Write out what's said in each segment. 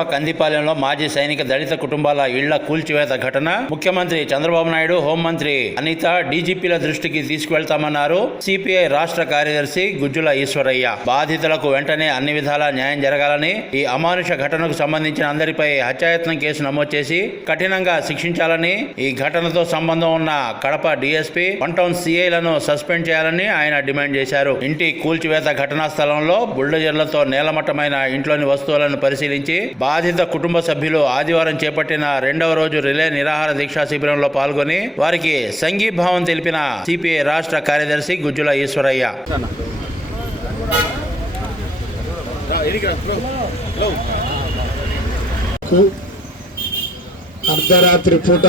కడప కందిపాలెంలో మాజీ సైనిక దళిత కుటుంబాల ఇళ్ళ కూల్చివేత ఘటన. ముఖ్యమంత్రి చంద్రబాబు నాయుడు హోంమంత్రి అనిత డీజీపీల దృష్టికి తీసుకువెళ్తామన్నారు. సిపిఐ రాష్ట్ర కార్యదర్శి గుజ్జుల ఈశ్వరయ్య. బాధితులకు వెంటనే అన్ని విధాల న్యాయం జరగాలని ఈ అమానుష ఘటనకు సంబంధించిన అందరిపై హత్యాయత్నం కేసు నమోదు చేసి కఠినంగా శిక్షించాలని ఈ ఘటనతో సంబంధం ఉన్న కడప డీఎస్పీ వన్ టౌన్ సిఐలను సస్పెండ్ చేయాలని ఆయన డిమాండ్ చేశారు. ఇంటి కూల్చివేత ఘటనా స్థలంలో బుల్డోజర్లతో నేలమట్టమైన ఇంట్లోని వస్తువులను పరిశీలించి బాధిత కుటుంబ సభ్యులు ఆదివారం చేపట్టిన రెండవ రోజు రిలే నిరాహార దీక్షా శిబిరంలో పాల్గొని వారికి సంఘీభావం తెలిపిన సిపిఐ రాష్ట్ర కార్యదర్శి గుజ్జుల ఈశ్వరయ్య. కు అర్ధరాత్రి పూట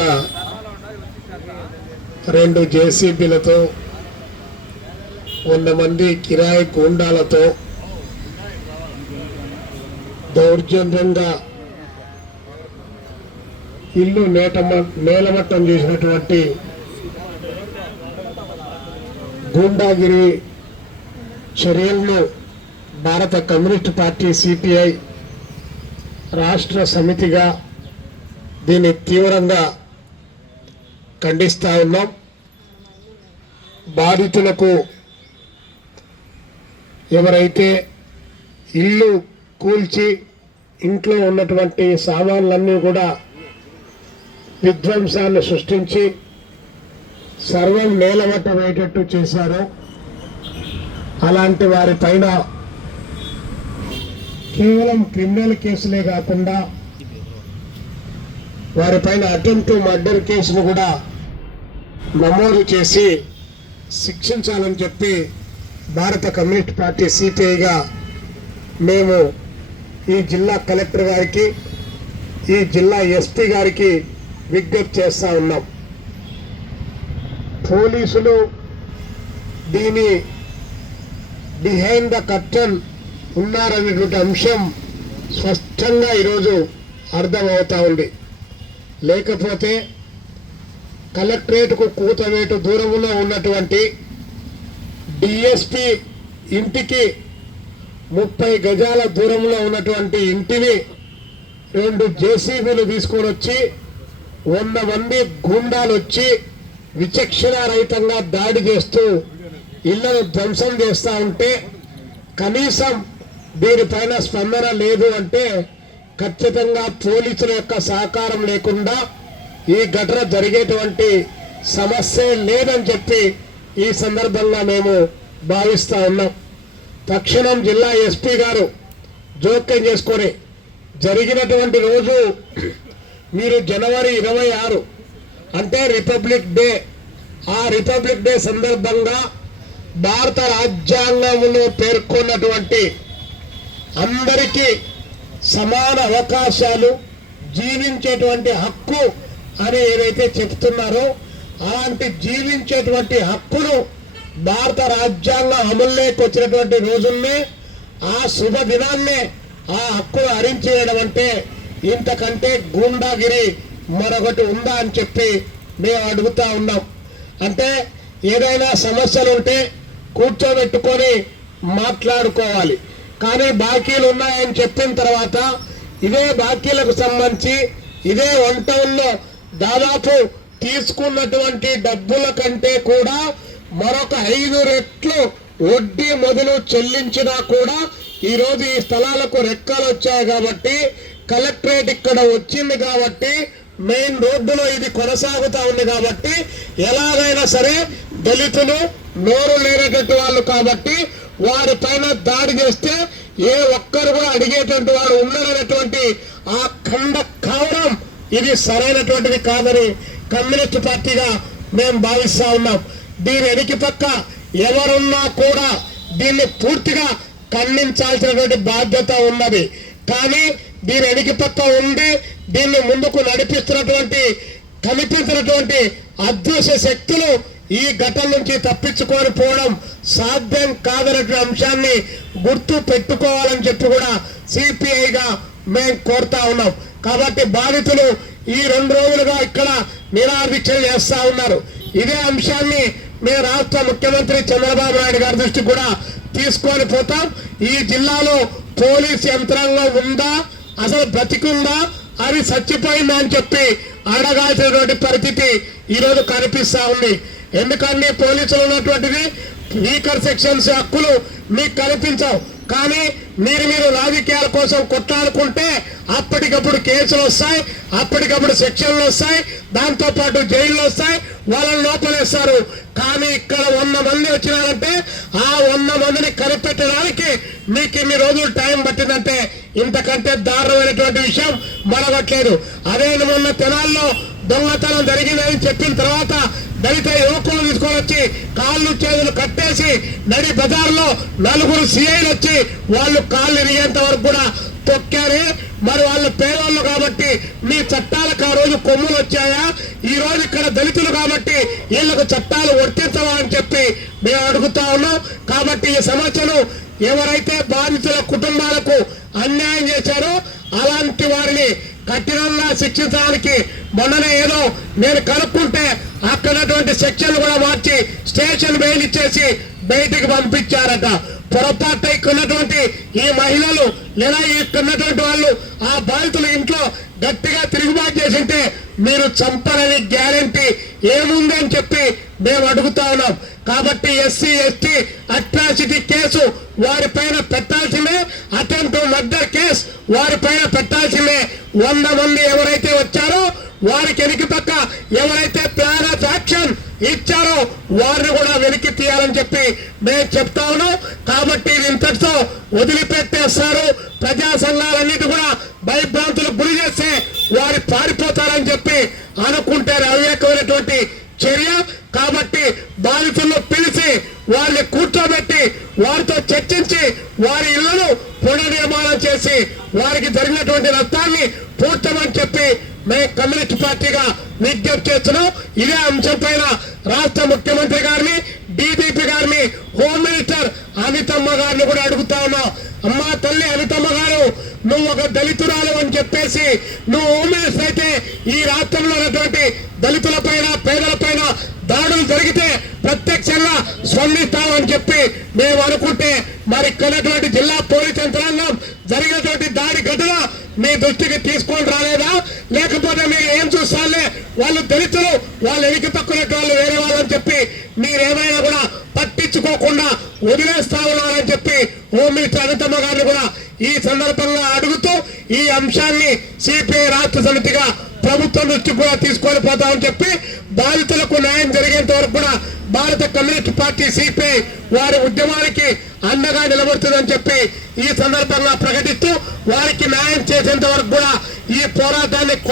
రెండు జేసీబీలతో వంద మంది కిరాయి గూండాలతో దౌర్జన్యంగా ఇల్లు నేటమ నేలమట్టం చేసినటువంటి గూండాగిరి చర్యలను భారత కమ్యూనిస్ట్ పార్టీ సిపిఐ రాష్ట్ర సమితిగా దీన్ని తీవ్రంగా ఖండిస్తా ఉన్నాం. బాధితులకు ఎవరైతే ఇల్లు కూల్చి ఇంట్లో ఉన్నటువంటి సామాన్లన్నీ కూడా విధ్వంసాన్ని సృష్టించి సర్వం నేలమట్టమయ్యేటట్టు చేశారు. అలాంటి వారి పైన కేవలం క్రిమినల్ కేసులే కాకుండా వారిపైన అటెంప్ట్ మర్డర్ కేసును కూడా నమోదు చేసి శిక్షించాలని చెప్పి భారత కమ్యూనిస్ట్ పార్టీ సిపిఐగా మేము ఈ జిల్లా కలెక్టర్ గారికి ఈ జిల్లా ఎస్పీ గారికి విజ్ఞప్తి చేస్తూ ఉన్నాం. పోలీసులు దీని బిహైండ్ ద కర్టన్ ఉన్నారనేటువంటి అంశం స్పష్టంగా ఈరోజు అర్థమవుతా ఉంది. లేకపోతే కలెక్టరేట్కు కూతవేటు దూరంలో ఉన్నటువంటి డిఎస్పి ఇంటికి ముప్పై గజాల దూరంలో ఉన్నటువంటి ఇంటిని రెండు జేసీబీలు తీసుకొని వచ్చి వంద మంది గుండాలు వచ్చి విచక్షణ రహితంగా దాడి చేస్తూ ఇళ్ళను ధ్వంసం చేస్తూ ఉంటే కనీసం దీనిపైన స్పందన లేదు అంటే ఖచ్చితంగా పోలీసుల యొక్క సహకారం లేకుండా ఈ ఘటన జరిగేటువంటి సమస్య లేదని చెప్పి ఈ సందర్భంగా మేము భావిస్తూ ఉన్నాం. తక్షణం జిల్లా ఎస్పీ గారు జోక్యం చేసుకొని జరిగినటువంటి రోజు మీరు జనవరి ఇరవై ఆరు అంటే రిపబ్లిక్ డే ఆ రిపబ్లిక్ డే సందర్భంగా భారత రాజ్యాంగంలో పేర్కొన్నటువంటి అందరికీ సమాన అవకాశాలు జీవించేటువంటి హక్కు అని ఏదైతే చెప్తున్నారో అలాంటి జీవించేటువంటి హక్కును భారత రాజ్యాంగం అమల్లోకి వచ్చినటువంటి రోజుల్ని ఆ శుభ దినాన్నే ఆ హక్కును హరించేయడం అంటే ఇంతకంటే గూండాగిరి మరొకటి ఉందా అని చెప్పి మేము అడుగుతా ఉన్నాం. అంటే ఏదైనా సమస్యలు ఉంటే కూర్చోబెట్టుకొని మాట్లాడుకోవాలి. కానీ బాకీలు ఉన్నాయని చెప్పిన తర్వాత ఇదే బాకీలకు సంబంధించి ఇదే వంట దాదాపు తీసుకున్నటువంటి డబ్బుల కంటే కూడా మరొక ఐదు రెట్లు వడ్డీ మొదలు చెల్లించినా కూడా ఈరోజు ఈ స్థలాలకు రెక్కలు వచ్చాయి కాబట్టి కలెక్టరేట్ ఇక్కడ వచ్చింది కాబట్టి మెయిన్ రోడ్డులో ఇది కొనసాగుతూ ఉంది కాబట్టి ఎలాగైనా సరే దళితులు నోరు లేనటువంటి వాళ్ళు కాబట్టి వారి పైన దాడి చేస్తే ఏ ఒక్కరు కూడా అడిగేటువంటి వాడు ఉండరనేటువంటి ఆ ఖండ కావడం ఇది సరైనటువంటిది కాదని కమ్యూనిస్ట్ పార్టీగా మేము భావిస్తా ఉన్నాం. దీని ఎనికి పక్క ఎవరున్నా కూడా దీన్ని పూర్తిగా ఖండించాల్సినటువంటి బాధ్యత ఉన్నది. కానీ దీని ఎనికి పక్క ఉండి దీన్ని ముందుకు నడిపిస్తున్నటువంటి కనిపించినటువంటి అదృశ్య శక్తులు ఈ ఘటన నుంచి తప్పించుకొని పోవడం సాధ్యం కాదనే అంశాన్ని గుర్తు పెట్టుకోవాలని చెప్పి కూడా సిపిఐగా మేము కోరుతా ఉన్నాం. కాబట్టి బాధితులు ఈ రెండు రోజులుగా ఇక్కడ నిరాదీక్షలు చేస్తా ఉన్నారు. ఇదే అంశాన్ని మేము రాష్ట్ర ముఖ్యమంత్రి చంద్రబాబు నాయుడు గారి దృష్టికి కూడా తీసుకొని పోతాం. ఈ జిల్లాలో పోలీస్ యంత్రాంగం ఉందా? అసలు బ్రతికుందా? అది చచ్చిపోయిందా అని చెప్పి అడగాల్సినటువంటి పరిస్థితి ఈరోజు కనిపిస్తా ఉంది. ఎందుకంటే పోలీసులు ఉన్నటువంటిది వీకర్ సెక్షన్స్ హక్కులు మీకు కనిపించవు కానీ మీరు మీరు రాజకీయాల కోసం కొట్లాడుకుంటే అప్పటికప్పుడు కేసులు వస్తాయి అప్పటికప్పుడు సెక్షన్లు వస్తాయి దాంతో పాటు జైళ్ళు వస్తాయి వాళ్ళని లోపలేస్తారు. కానీ ఇక్కడ వంద మంది వచ్చినారంటే ఆ వంద మందిని కనిపెట్టడానికి మీకు ఇన్ని రోజులు టైం పట్టిందంటే ఇంతకంటే దారుణమైనటువంటి విషయం మరొకట్లేదు అదే మొన్న తెనాల్లో దొంగతనం జరిగిందని చెప్పిన తర్వాత దళిత యువకులు తీసుకొని వచ్చి కాళ్ళు చేతులు కట్టేసి నడి బజార్లో నలుగురు సిఐలు వచ్చి వాళ్ళు కాళ్ళు ఇరిగేంత వరకు కూడా తొక్కారు. మరి వాళ్ళు పేదవాళ్ళు కాబట్టి మీ చట్టాలకు ఆ రోజు కొమ్ములు వచ్చాయా? ఈ రోజు ఇక్కడ దళితులు కాబట్టి వీళ్ళకు చట్టాలు వర్తించవా అని చెప్పి మేము అడుగుతా ఉన్నాం. కాబట్టి ఈ సమస్యను ఎవరైతే బాధితుల కుటుంబాలకు అన్యాయం చేశారో అలాంటి వారిని కఠినంగా శిక్షించడానికి మొన్ననే ఏదో నేను కనుక్కుంటే ఉన్నటువంటి సెక్షన్లు కూడా మార్చి స్టేషన్ బెయిల్ ఇచ్చేసి బయటికి పంపించారట. పొరపాటు ఉన్నటువంటి ఈ మహిళలు లేదా ఇక్కడున్నటువంటి వాళ్ళు ఆ బాధితులు ఇంట్లో గట్టిగా తిరుగుబాటు చేసింటే మీరు చంపాలని గ్యారంటీ ఏముందని చెప్పి మేము అడుగుతా ఉన్నాం. కాబట్టి ఎస్సీ ఎస్టీ అట్రాసిటీ కేసు వారిపైన పెట్టాల్సిందే. అటెంప్ట్ మర్డర్ కేసు వారిపైన పెట్టాల్సిందే. వంద మంది ఎవరైతే వచ్చారో వారికి వెనక్కి పక్క ఎవరైతే ఇచ్చారో. వారిని కూడా వెనక్కి తీయాలని చెప్పి మేము చెప్తా ఉన్నాం కాబట్టి ఇంతటితో వదిలిపెట్టేస్తారు. ప్రజా సంఘాలన్నిటి కూడా భయభ్రాంతులు గురి చేస్తే వారి పారిపోతారని చెప్పి అనుకుంటారు అవివేకమైనటువంటి చర్య. కాబట్టి బాధితులను పిలిచి వారిని కూర్చోబెట్టి వారితో చర్చించి వారి ఇళ్ళను పునర్నిర్మాణం చేసి వారికి జరిగినటువంటి నష్టాన్ని పూడ్చమని చెప్పి మేము కమ్యూనిస్ట్ పార్టీగా విజ్ఞప్తి చేస్తున్నాం ఇదే అంశం పైన రాష్ట్ర ముఖ్యమంత్రి గారిని డీజీపీ గారిని హోమ్ మినిస్టర్ అనితమ్మ గారిని కూడా అడుగుతా ఉన్నా. అమ్మా తల్లి అమితమ్మ గారు నువ్వు ఒక దళితురాలు అని చెప్పేసి నువ్వు హోమ్ మినిస్టర్ అయితే ఈ రాష్ట్రంలో ఉన్నటువంటి దళితుల పైన పేదల పైన దాడులు జరిగితే ప్రత్యక్షంగా స్పందిస్తావు అని చెప్పి మేము అనుకుంటే మరి ఇక్కడటువంటి జిల్లా పోలీస్ యంత్రాంగం జరిగినటువంటి దాడి ఘటన మీ దృష్టికి తీసుకొని రాలేదా లేకపోతే మీరు ఏం చూస్తాలే వాళ్ళు దళితులు వాళ్ళు ఎనికి తక్కువ వాళ్ళు వేరే వాళ్ళని చెప్పి మీరేమైనా కూడా పట్టించుకోకుండా వదిలేస్తా ఉన్నారని చెప్పి హోమ్ మినిస్టర్ అనితమ్మ గారిని కూడా ఈ సందర్భంగా అడుగుతూ ఈ అంశాన్ని సిపిఐ రాష్ట్ర సమితిగా ప్రభుత్వం దృష్టికి కూడా తీసుకొని పోతామని చెప్పి బాధితులకు న్యాయం జరిగేంత వరకు కూడా భారత కమ్యూనిస్ట్ పార్టీ సిపిఐ వారి ఉద్యమానికి అండగా నిలబడుతుందని చెప్పి ఈ సందర్భంగా ప్రకటిస్తూ వారికి న్యాయం చేసేంత వరకు కూడా ఈ పోరాటం